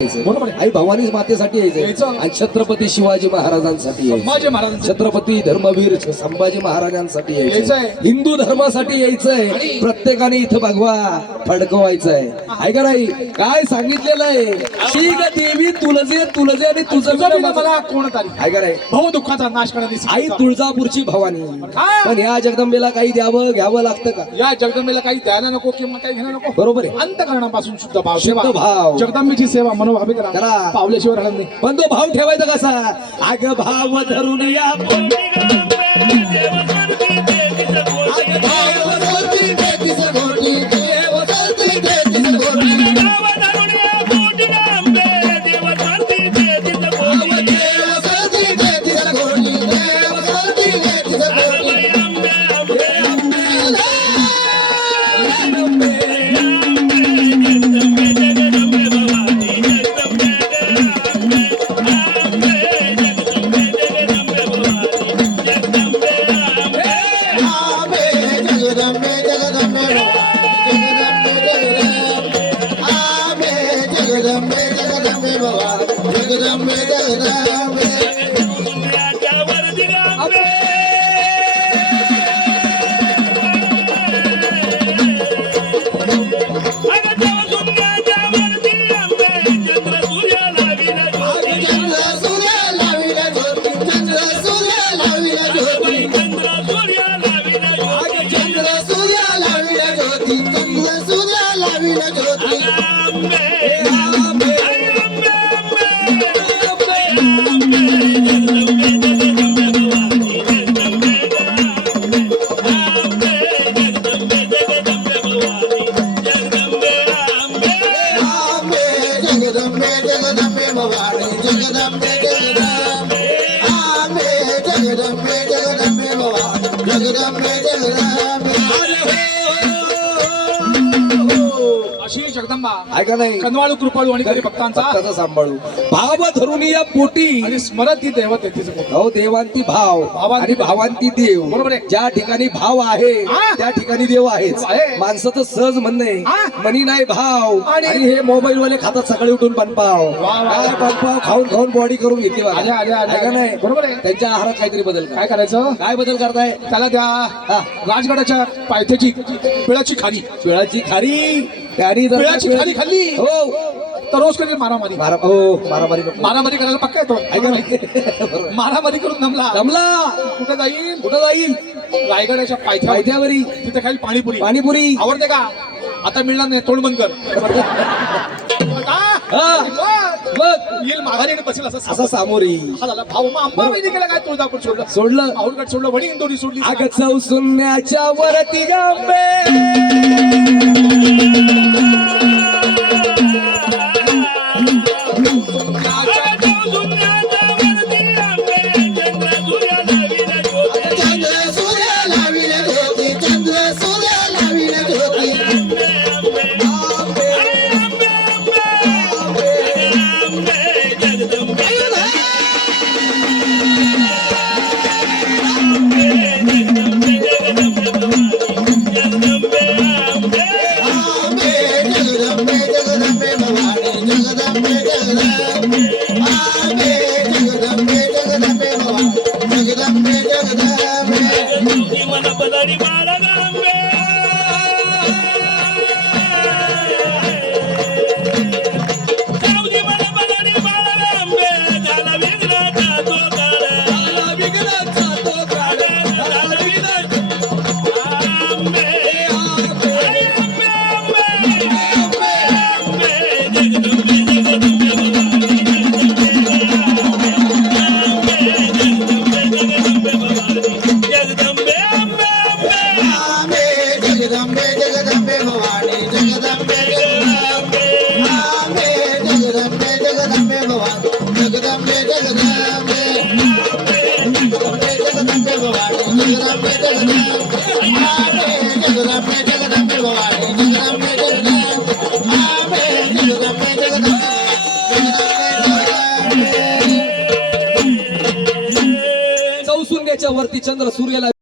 बरोबर आई भवानी मातेसाठी यायचं आणि छत्रपती शिवाजी महाराजांसाठी यायचं, छत्रपती धर्मवीर संभाजी महाराजांसाठी यायचंय, हिंदू धर्मासाठी यायचंय, प्रत्येकाने इथं भगवा फडकवायचंय. ऐका नाही काय सांगितलेलं आहे, शीग देवी तुळजे तुळजे आणि तुझं मला कोण तारी ऐका नाही भाऊ दुःखाचा नाश करण्याची आई तुळजापूरची भवानी. पण या जगदंबेला काही द्यावं घ्यावं लागतं का? या जगदंबेला काही द्यायला नको किंवा काही घेणं नको. बरोबर आहे. अंतःकरणापासून शुद्ध भाव शुद्ध भाव. जगदंबेची सेवा मनोभावे करा. पावल्याशिवाय राहणार नाही. पण तो भाव ठेवायचा कसा? अग भाव धरून या अशी जगदंबा ऐका नाही कनवाळू कृपाळू आणि गरीब भक्तांचा सांभाळू भाव धरून या पोटी आणि स्मरत ती देवते तिचं हो देवांती भाव आणि भावांती देव. बरोबर आहे. ज्या ठिकाणी भाव आहे त्या ठिकाणी देव आहेच. माणसाचं सहज म्हणणं आहे मनी नाही भाव आणि हे मोबाईल वाले खातात सकाळी उठून बनपाव बनपाव खाऊन खाऊन बॉडी करून घेतली ऐका नाही. बरोबर आहे. त्यांच्या आहारात काहीतरी बदल काय करायचं? काय बदल करताय? त्याला त्या राजगडाच्या पायथ्याची पिळाची खाली पिळाची खारी त्यानी पिळाची खाली खाल्ली हो तर रोज कधी मारामारी मारामारी करायला पक्का येतो. ऐका नाही मारामारी करून दमला कुठे जाईल रायगडाच्या पायथ्यावरी तिथे खाली पाणीपुरी आवडते का? आता मिळणार नाही, तोंड बंद कर. येईल माघारी बसेल असं सामोरी हा झाला भाऊ. मग अंबाबाईने केलं काय? तुळजापूर सोडलं औरगड सोडलं, वडी इंदोरी सोडली. अग चौसुन्याच्या वरती गांबे चौसुन्याच्या वरती चंद्र सूर्याला